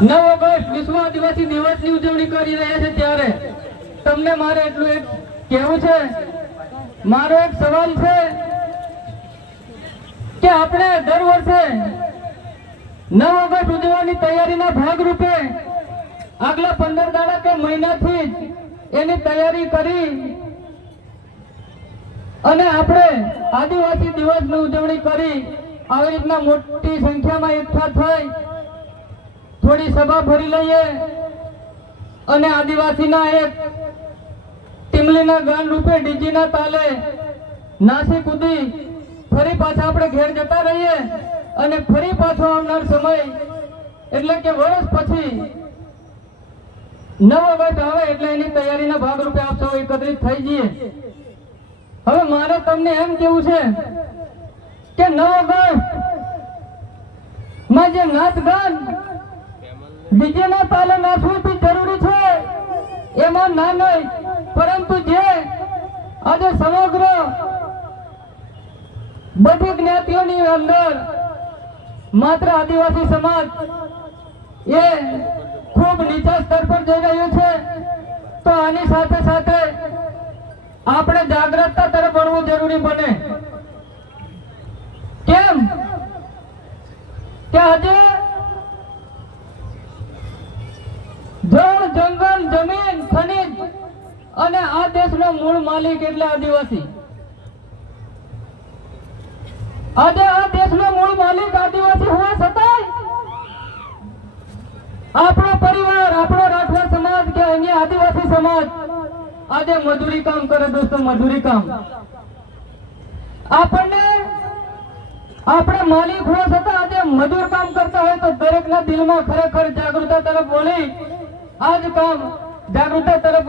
9 August વિશ્વ આદિવાસી દિવસની ઉજવણી કરી રહ્યા છે ત્યારે તમને મારે એટલું એક કહેવું છે, મારો એક સવાલ છે કે આપણે દર વર્ષે 9 ઓગસ્ટ ઉજવવાની તૈયારીના ભાગરૂપે આગલા 15 દાડા કે મહિનાથી જ એની તૈયારી કરી અને આપણે આદિવાસી દિવસની ઉજવણી કરી આવી રીતના મોટી સંખ્યામાં એકઠા થઈ થોડી સભા ભરી લઈએ અને આદિવાસીના એક ટીમલીના ગાન રૂપે ડીજીના તાલે નાસી કૂદી ફરી પાછા આપણે ઘેર જતા રહીએ અને ફરી પાછો આવનાર સમય એટલે કે વર્ષ પછી 9 ઓગસ્ટ આવે એટલે એની તૈયારીના ભાગરૂપે આપ સૌ એકત્રિત થઈ જઈએ। હવે મારે તમને એમ કેવું છે કે 9 ઓગસ્ટ માં જે નાચ ગાન ડીજે ના તાલે નાચવું બી જરૂરી છે, એમાં ના નહીં, પરંતુ જે આજે સમગ્ર બધી જ્ઞાતિઓની અંદર માત્ર આદિવાસી સમાજ એ ખૂબ નીચા સ્તર પર જઈ રહ્યું છે, તો આની સાથે સાથે આપણે જાગૃતતા તરફ વળવું જરૂરી બને। કેમ કે આજે જળ, જંગલ, જમીન, ખનિજ અને આ દેશનો મૂળ માલિક એટલે આદિવાસી। આજે આ દેશનો મૂળ માલિક આદિવાસી હોવા છતાંય આપણો પરિવાર, આપણો રાઠવા સમાજ કે અન્ય આદિવાસી સમાજ આજે મજૂરી કામ કરે। દોસ્તો, મજૂરી કામ આપણે માલિક હોવા છતાં આજે મજૂર કામ કરતા હોય તો દરેકના દિલમાં ખરેખર જાગૃતતા તરફ વળી આ જ કામ જાગૃતતા તરફ